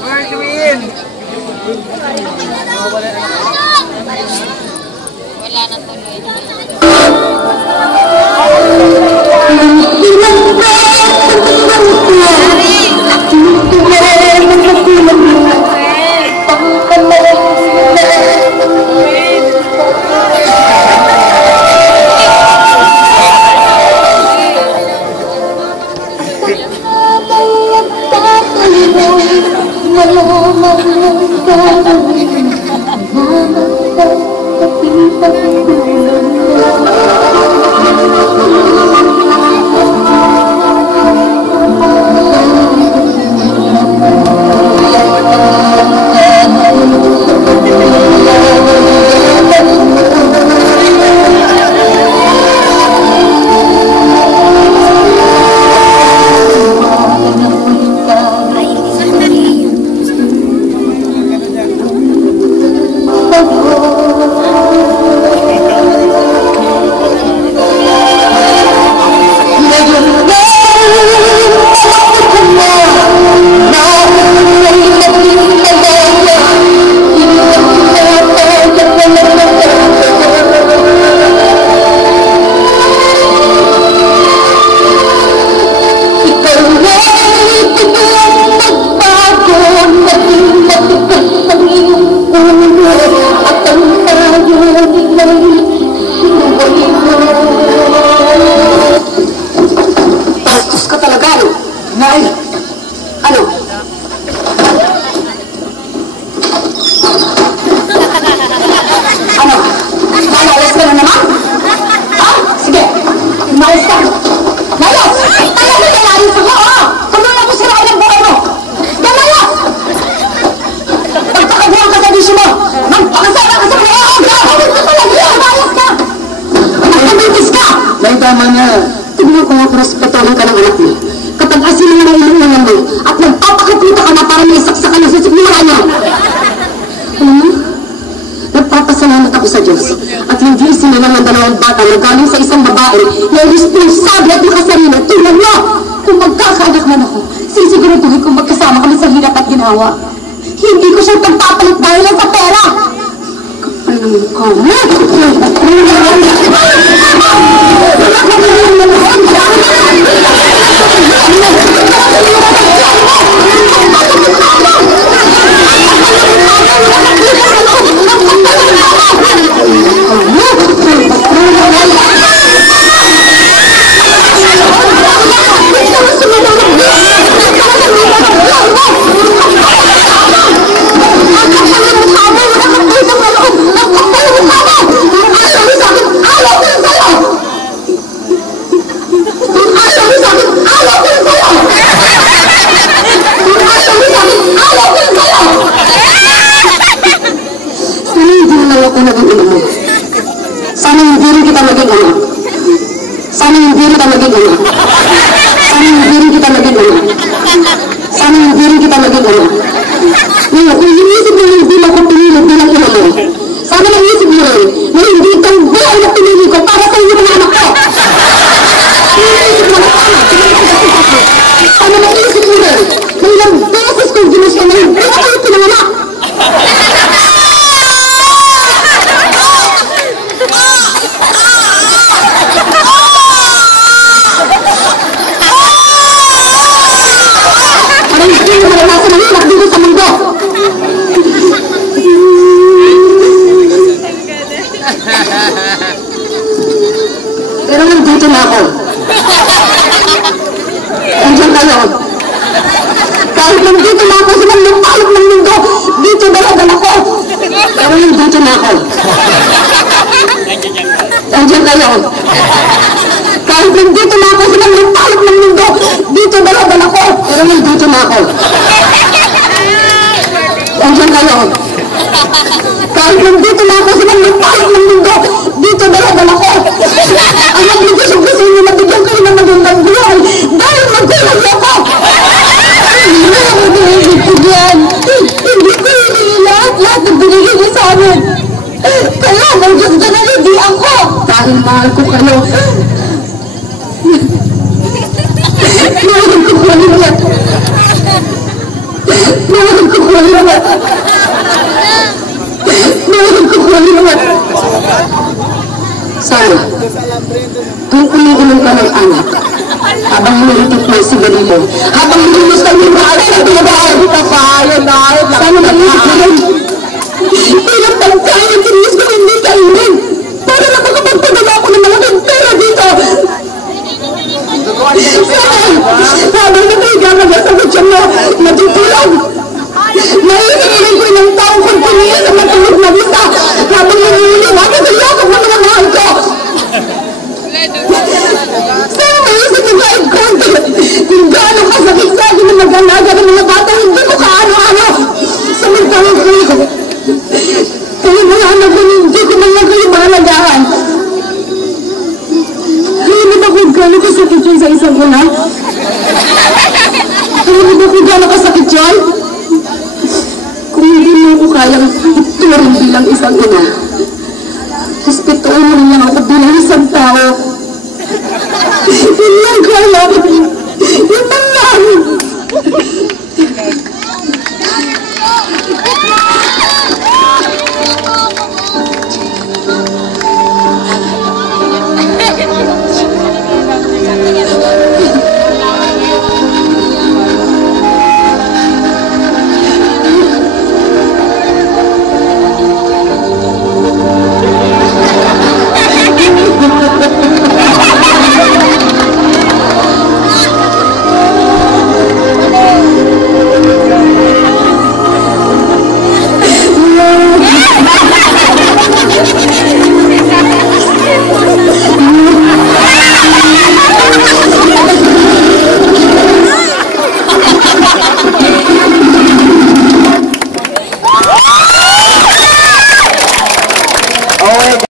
Marlwin! Wala na tuloy. Tama na. Tignan ko nga kung respetuhan ka ng anak mo. Kapag asin ng ilungan mo at nagpapakaputa ka na para may isaksa ka na sa sigmura niya. Nagpapasalamat ako sa Diyos at hindi isinilang ng dalawang bata na galing sa isang babae na responsable at makasarili tulad niya. Kung magkakaanak man ako, sisiguraduhin kung magkasama kami sa hirap at ginawa. Hindi ko siya pagpapalit dahil lang sa pera. Sana hindi rin kita maging anak. Sana hindi rin kita maging anak. Sana hindi rin kita maging anak. Sana hindi rin kita maging anak. Ngayon, kung inisip mo yung bilang ko pinili bilang ina mo, sana naisip mo rin na hindi itong buhay na pinili ko para sa iyo mga anak ko. Inisip mo na sana naisip mo rin na ilang beses kong ginusto na hindi ako yung pinanganak. Pero nandito na ako. Andiyan kayo. Kahit nandito na ako sa mga palok ng mundo, dito dalagal ako. Pero nandito na ako. Andiyan kayo. Kahit nandito na ako sa mga palok ng mundo, dito dalagal ako. Pero nandito na ako. Andiyan kayo. Kahit nandito na ako sa mga palok ng mundo, dito dalagal ako. Ang gusto niyo na bigyan kayo ng magandang buhay dahil magkulang ako. Hindi na ako binibigyan. Hindi ko hindi lahat ng binigyan niyo sa amin. Kaya nang Diyos ka na hindi ako. Dahil mahal ko kayo. Mahal ko kukulungan. Mahal ko kulungan. Sana, kung umiinom ka ng anak, habang nilitik mo si Galilo, habang nililis ng yung bahay sa binabahay ka pa, yun na, sana nalilis. Ilang pagkain ang tinilis ko hindi kainin. Para na makapagpadala ako ng malaking pera dito. Habang nabiga mag-asagot siya mo, natutulog. Naiinilig ko ng taong pagpaniyan na matulog na bisa. Habang naniniwag at ayakap na mga mahal ko. Sana maisip mo ka ang konti. Kung gaano kasakit sa akin na mag-alaga ng mga bata, hindi ko kaano-ano. Samantalang ko. Kaya mga anak ko, hindi ko mga kayo mahalagaan. Kaya ba kung gano'n kasakit yun sa isang una? Kaya ba kung gano'n kasakit yun? Kung hindi mo ko kayang ituring bilang isang ina, respetuhin mo rin ako bilang isang tao.